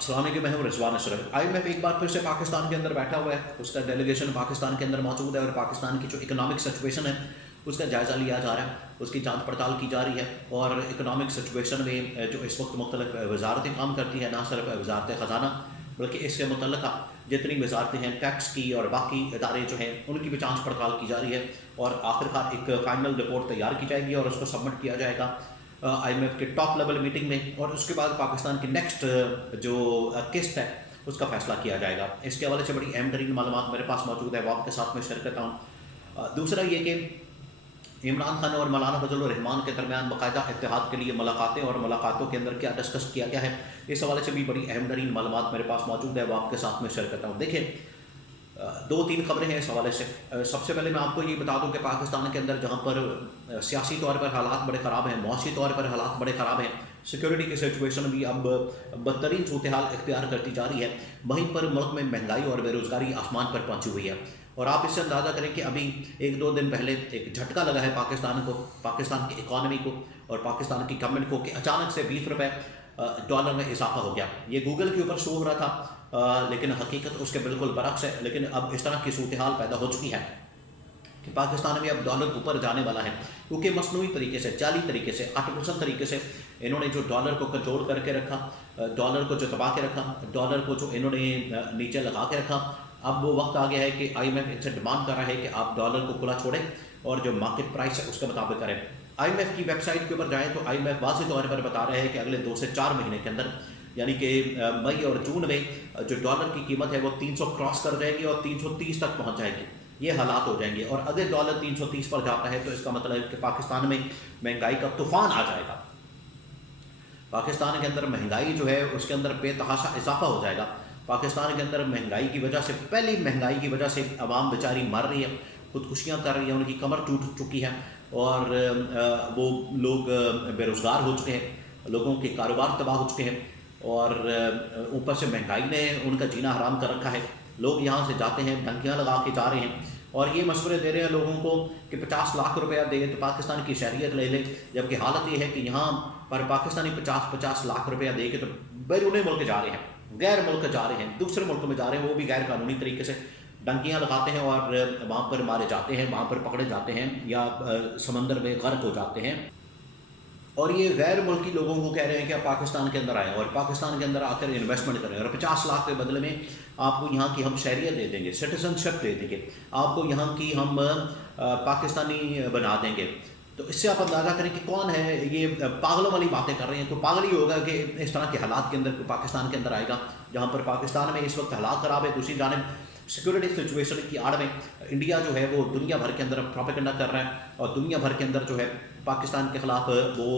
अस्सलाम वालेकुम, मैं हूं रिजवान अशरफ। IMF एक बार फिर से पाकिस्तान के अंदर बैठा हुआ है, उसका डेलीगेशन पाकिस्तान के अंदर मौजूद है और पाकिस्तान की जो इकोनॉमिक सिचुएशन है उसका जायज़ा लिया जा रहा है, उसकी जांच पड़ताल की जा रही है। और इकोनॉमिक सिचुएशन में जो इस वक्त मुख्तलिफ वजारतें काम करती हैं, ना सिर्फ वजारत ख़जाना बल्कि इससे मुतल्लिक़ा जितनी वजारतें हैं टैक्स की और बाकी इदारे जो हैं उनकी भी जांच पड़ताल की जा रही है। और आखिरकार एक फ़ाइनल रिपोर्ट तैयार की जाएगी और उसको सबमिट किया जाएगा IMF के टॉप लेवल मीटिंग में, और उसके बाद पाकिस्तान की नेक्स्ट जो किस्त है उसका फैसला किया जाएगा। इसके हवाले से बड़ी अहम तरीन मालूमात मेरे पास मौजूद है, वो आपके साथ में शेयर करता हूँ। दूसरा ये कि इमरान खान और मौलाना फजल रहमान के दरमियान बाकायदा इत्तेहाद के लिए मुलाकातें और मुलाकातों के अंदर क्या डिस्कस किया गया है, इस हवाले से भी बड़ी अहम तरीन मालूमात मेरे पास मौजूद है, वो आपके साथ में शेयर करता हूँ। देखिए, दो तीन खबरें हैं इस हवाले से। सबसे पहले मैं आपको ये बता दूं कि पाकिस्तान के अंदर जहां पर सियासी तौर पर हालात बड़े ख़राब हैं, मौसी तौर पर हालात बड़े ख़राब हैं, सिक्योरिटी की सिचुएशन भी अब बदतरीन सूरत हाल इख्तियार करती जा रही है, वहीं पर मुल्क में महंगाई और बेरोज़गारी आसमान पर पहुंची हुई है। और आप इससे अंदाज़ा करें कि अभी एक दो दिन पहले एक झटका लगा है पाकिस्तान को, पाकिस्तान की इकॉनमी को और पाकिस्तान की गवर्नमेंट को, कि अचानक से 20 रुपये डॉलर में इजाफा हो गया। ये गूगल के ऊपर शो हो रहा था, लेकिन हकीकत उसके बिल्कुल बरक्स है। लेकिन अब इस तरह की सूरत हाल पैदा हो चुकी है कि पाकिस्तान में अब डॉलर ऊपर जाने वाला है, क्योंकि मसनूई तरीके से, जाली तरीके से, आर्टिफिशियल तरीके से इन्होंने जो डॉलर को कंट्रोल करके रखा, डॉलर को जो दबा के रखा, डॉलर को जो इन्होंने नीचे लगा के रखा, अब वो वक्त आ गया है कि IMF इनसे डिमांड कर रहा है कि आप डॉलर को खुला छोड़ें और जो मार्केट प्राइस है उसके मुताबिक करें। IMF की वेबसाइट के ऊपर जाएँ तो IMF वाज़ेह तौर पर बता रहे हैं कि अगले 2 से 4 महीने के अंदर, यानी कि मई और जून में जो डॉलर की कीमत है वो 300 क्रॉस कर जाएगी और 330 तक पहुंच जाएगी। ये हालात हो जाएंगे। और अगर डॉलर 330 पर जाता है तो इसका मतलब है कि पाकिस्तान में महंगाई का तूफान आ जाएगा। पाकिस्तान के अंदर महंगाई जो है उसके अंदर बेतहाशा इजाफा हो जाएगा। पाकिस्तान के अंदर महंगाई की वजह से, पहली महंगाई की वजह से आवाम बेचारी मर रही है, खुदकुशियाँ कर रही है, उनकी कमर टूट चुकी है और वो लोग बेरोज़गार हो चुके हैं, लोगों के कारोबार तबाह हो चुके हैं और ऊपर से महंगाई ने उनका जीना हराम कर रखा है। लोग यहाँ से जाते हैं, धमकियाँ लगा के जा रहे हैं और ये मशवरे दे रहे हैं लोगों को कि 50 लाख रुपया दे तो पाकिस्तान की शहरियत ले लें, जबकि हालत ये है कि यहाँ पर पाकिस्तानी 50 लाख रुपया दे के तो बैरून मुल्क जा रहे हैं, गैर मुल्क जा रहे हैं, दूसरे मुल्क में जा रहे हैं, वो भी गैर कानूनी तरीके से डंकियाँ लगाते हैं और वहाँ पर मारे जाते हैं, वहाँ पर पकड़े जाते हैं या समंदर में गर्क हो जाते हैं। और ये गैर मुल्की लोगों को कह रहे हैं कि आप पाकिस्तान के अंदर आएँ और पाकिस्तान के अंदर आकर इन्वेस्टमेंट करें और 50 लाख के बदले में आपको यहाँ की हम शहरियत दे देंगे, सिटीजनशिप दे देंगे, आपको यहाँ की हम पाकिस्तानी बना देंगे। तो इससे आप अंदाज़ा करें कि कौन है ये पागलों वाली बातें कर रहे हैं। तो पागल ही होगा कि इस तरह के हालात के अंदर पाकिस्तान के अंदर आएगा, जहाँ पर पाकिस्तान में इस वक्त हालात ख़राब है। दूसरी जानिब सिक्योरिटी सिचुएशन की आड़ में इंडिया जो है वो दुनिया भर के अंदर प्रोपेगेंडा कर रहा है और दुनिया भर के अंदर जो है पाकिस्तान के ख़िलाफ़ वो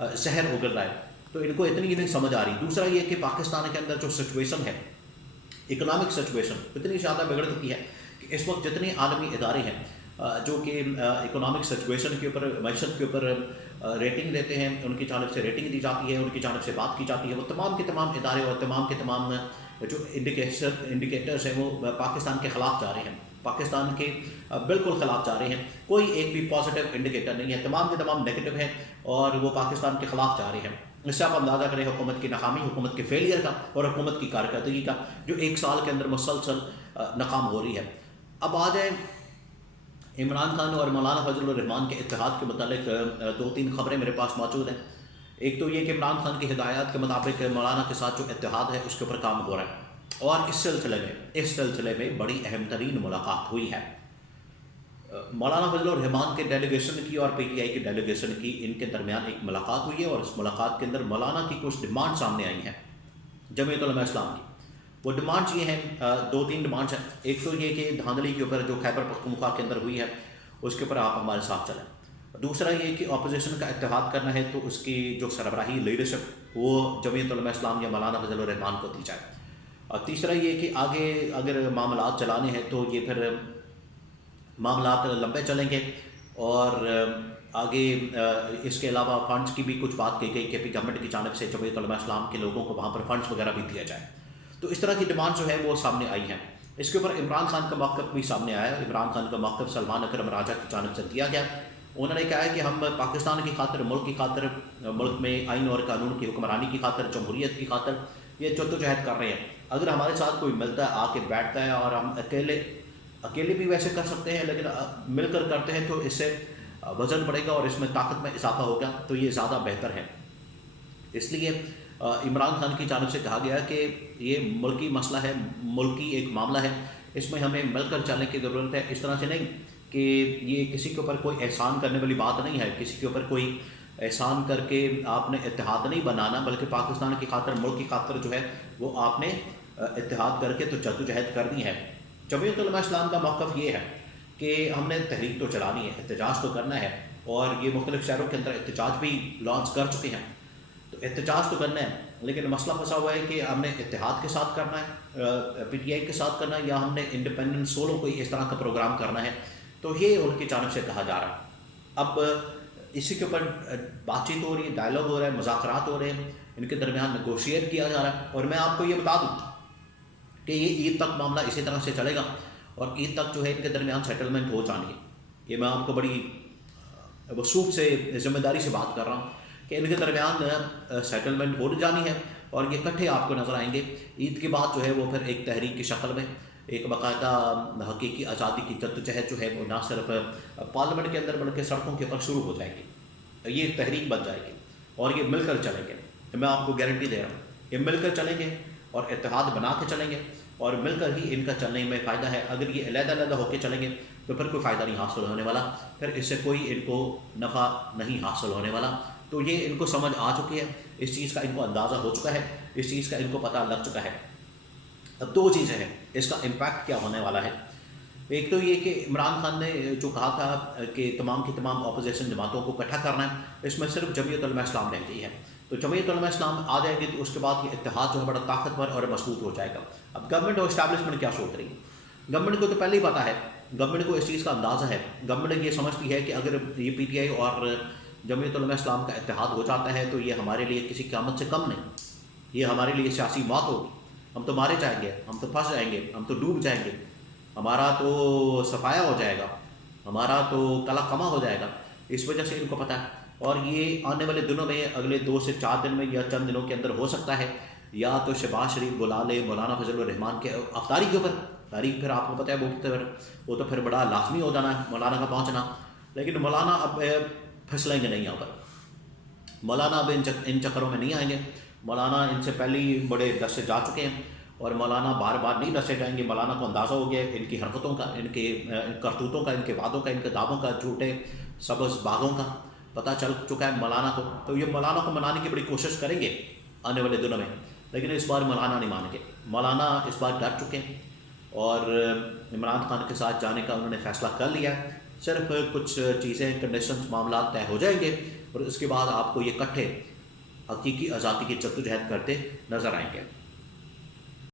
जहर उगल रहा है। तो इनको इतनी नहीं समझ आ रही। दूसरा ये कि पाकिस्तान के अंदर जो सिचुएशन है, इकोनॉमिक सिचुएशन इतनी ज़्यादा बिगड़ चुकी है कि इस वक्त जितने आलमी इदारे हैं जो कि इकोनॉमिक सिचुएशन के ऊपर, मैशत के ऊपर रेटिंग देते हैं, उनकी जानिब से रेटिंग दी जाती है, उनकी जानिब से बात की जाती है, वो तमाम के तमाम इदारे और तमाम के तमाम जो इंडिकेटर्स हैं वो पाकिस्तान के ख़िलाफ़ जा रहे हैं, पाकिस्तान के बिल्कुल ख़िलाफ़ जा रहे हैं। कोई एक भी पॉजिटिव इंडिकेटर नहीं है, तमाम के तमाम नेगेटिव हैं और वो पाकिस्तान के ख़िलाफ़ जा रहे हैं। इससे आप अंदाज़ा करें हुकूमत की नाकामी, हुकूमत के फेलियर का और हुकूमत की कारकर्दगी का, जो 1 साल के अंदर मुसलसल नाकाम हो रही है। अब आ जाए इमरान खान और मौलाना फजल रहमान के इत्तेहाद के मुतालिक 2-3 खबरें मेरे पास मौजूद हैं। एक तो ये कि इमरान खान की हिदायत के मुताबिक मौलाना के साथ जो इत्तेहाद है उसके ऊपर काम हो रहा है और इस सिलसिले में बड़ी अहम तरीन मुलाकात हुई है। मौलाना फजल रहमान के डेलीगेशन की और PTI की डेलीगेशन की, इनके दरमियान एक मुलाकात हुई है और उस मुलाकात के अंदर मौलाना की कुछ डिमांड सामने आई हैं जमीयत उलमा इस्लाम की। वो डिमांड्स ये हैं, 2-3 डिमांड्स हैं। एक तो ये कि धांधली के ऊपर जो खैबर पख्तूनख्वा के अंदर हुई है उसके ऊपर आप हमारे साथ चलें। दूसरा ये कि अपोजिशन का इत्तेहाद करना है तो उसकी जो सरबराही लीडरशिप वो जमीयत उलमा इस्लाम या मौलाना फजल रहमान को दी जाए। और तीसरा ये कि आगे अगर मामलात चलाने हैं तो ये फिर मामलात लंबे चलेंगे और आगे इसके अलावा फ़ंड्स की भी कुछ बात की गई कि गवर्नमेंट की जानिब से जमीयत उलमा इस्लाम के लोगों को वहाँ पर फ़ंड्स वगैरह भी दिया जाए। तो इस तरह की डिमांड जो है वो सामने आई हैं। इसके ऊपर इमरान खान का मौक़िफ़ भी सामने आया। इमरान खान का मौक़िफ़ सलमान अकरम राजा की जानिब से दिया गया। उन्होंने कहा है कि हम पाकिस्तान की खातिर, मुल्क की खातिर, मुल्क में आइन और कानून की हुक्मरानी की खातिर, जमहूरियत की खातिर یہ جدوجہد کر رہے ہیں. اگر ہمارے ساتھ کوئی ملتا ہے، آ کے بیٹھتا ہے، اور ہم اکیلے بھی ویسے کر سکتے ہیں لیکن مل کر کرتے ہیں تو اس سے وزن بڑھے گا اور اس میں طاقت میں اضافہ ہوگا، تو یہ زیادہ بہتر ہے. اس لیے عمران خان کی جانب سے کہا گیا کہ یہ ملکی مسئلہ ہے، ملکی ایک معاملہ ہے، اس میں ہمیں مل کر چلنے کی ضرورت ہے. اس طرح سے نہیں کہ یہ کسی کے اوپر کوئی احسان کرنے والی بات نہیں ہے، کسی کے اوپر کوئی احسان کر کے آپ نے اتحاد نہیں بنانا، بلکہ پاکستان کی خاطر، ملک کی خاطر جو ہے وہ آپ نے اتحاد کر کے تو جدوجہد کرنی ہے. جمعیت علماء اسلام کا موقف یہ ہے کہ ہم نے تحریک تو چلانی ہے، احتجاج تو کرنا ہے، اور یہ مختلف شہروں کے اندر احتجاج بھی لانچ کر چکے ہیں. تو احتجاج تو کرنا ہے، لیکن مسئلہ پھنسا ہوا ہے کہ ہم نے اتحاد کے ساتھ کرنا ہے، پی ٹی آئی کے ساتھ کرنا ہے، یا ہم نے انڈیپینڈنٹ سولو کوئی اس طرح کا پروگرام کرنا ہے. تو یہ ان کی جانب سے کہا جا رہا ہے. اب اسی کے اوپر بات چیت ہو رہی ہے، ڈائلاگ ہو رہا ہے، مذاکرات ہو رہے ہیں، ان کے درمیان نیگوشیٹ کیا جا رہا ہے. اور میں آپ کو یہ بتا دوں کہ یہ عید تک معاملہ اسی طرح سے چلے گا، اور عید تک جو ہے ان کے درمیان سیٹلمنٹ ہو جانی ہے. یہ میں آپ کو بڑی وصوب سے، ذمہ داری سے بات کر رہا ہوں کہ ان کے درمیان سیٹلمنٹ ہو جانی ہے، اور یہ اکٹھے آپ کو نظر آئیں گے. عید کے بعد جو ہے وہ پھر ایک تحریک کی شکل میں ایک باقاعدہ حقیقی آزادی کی جدوجہد جو ہے وہ نہ صرف پارلیمنٹ کے اندر بلکہ سڑکوں کے اوپر شروع ہو جائے گی. یہ ایک تحریک بن جائے گی، اور یہ مل کر چلیں گے. میں آپ کو گارنٹی دے رہا ہوں، یہ مل کر چلیں گے اور اتحاد بنا کے چلیں گے، اور مل کر ہی ان کا چلنے میں فائدہ ہے. اگر یہ علیحدہ علیحدہ ہو کے چلیں گے تو پھر کوئی فائدہ نہیں حاصل ہونے والا، پھر اس سے کوئی ان کو نفع نہیں حاصل ہونے والا. تو یہ ان کو سمجھ آ چکی ہے، اس چیز کا ان کو اندازہ ہو چکا ہے، اس چیز کا ان کو پتہ لگ چکا ہے. اب دو چیزیں ہیں، اس کا امپیکٹ کیا ہونے والا ہے. ایک تو یہ کہ عمران خان نے جو کہا تھا کہ تمام کی تمام اپوزیشن جماعتوں کو اکٹھا کرنا ہے، اس میں صرف جمعیت علماء اسلام رہ گئی ہے. تو جمعیت علماء اسلام آ جائے گی تو اس کے بعد یہ اتحاد جو ہے بڑا طاقتور اور مضبوط ہو جائے گا. اب گورنمنٹ اور اسٹیبلشمنٹ کیا سوچ رہی ہے؟ گورنمنٹ کو تو پہلے ہی پتہ ہے، گورنمنٹ کو اس چیز کا اندازہ ہے. گورنمنٹ یہ سمجھتی ہے کہ اگر یہ پی ٹی آئی اور جمعیت علماء اسلام کا اتحاد ہو جاتا ہے تو یہ ہمارے لیے کسی قیامت سے کم نہیں، یہ ہمارے لیے سیاسی موت ہوگی. ہم تو مارے جائیں گے، ہم تو پھنس جائیں گے، ہم تو ڈوب جائیں گے، ہمارا تو صفایا ہو جائے گا، ہمارا تو کلا کما ہو جائے گا. اس وجہ سے ان کو پتہ ہے. اور یہ آنے والے دنوں میں، اگلے 2 سے 4 دن میں یا چند دنوں کے اندر ہو سکتا ہے، یا تو شہباز شریف بلا لے مولانا فضل الرحمان کے افطاری کے اوپر. تاریخ پھر آپ کو پتہ ہے وہ تو پھر بڑا لازمی ہو جانا ہے مولانا کا پہنچنا. لیکن مولانا اب پھسلیں گے نہیں یہاں پر. مولانا اب ان چکروں میں نہیں آئیں گے. مولانا ان سے پہلے ہی بڑے ڈسے جا چکے ہیں، اور مولانا بار بار نہیں ڈسے جائیں گے. مولانا کو اندازہ ہو گیا ان کی حرکتوں کا، ان کے کرتوتوں کا، ان کے وعدوں کا، ان کے دعووں کا، جھوٹے سبز باغوں کا پتہ چل چکا ہے مولانا کو. تو یہ مولانا کو منانے کی بڑی کوشش کریں گے آنے والے دنوں میں، لیکن اس بار مولانا نہیں مانیں گے. مولانا اس بار ڈر چکے ہیں، اور عمران خان کے ساتھ جانے کا انہوں نے فیصلہ کر لیا ہے. صرف کچھ چیزیں، کنڈیشنز، معاملات طے ہو جائیں گے، اور اس کے بعد آپ کو یہ اکٹھے حقیقی آزادی کی جدوجہد کرتے نظر آئیں گے.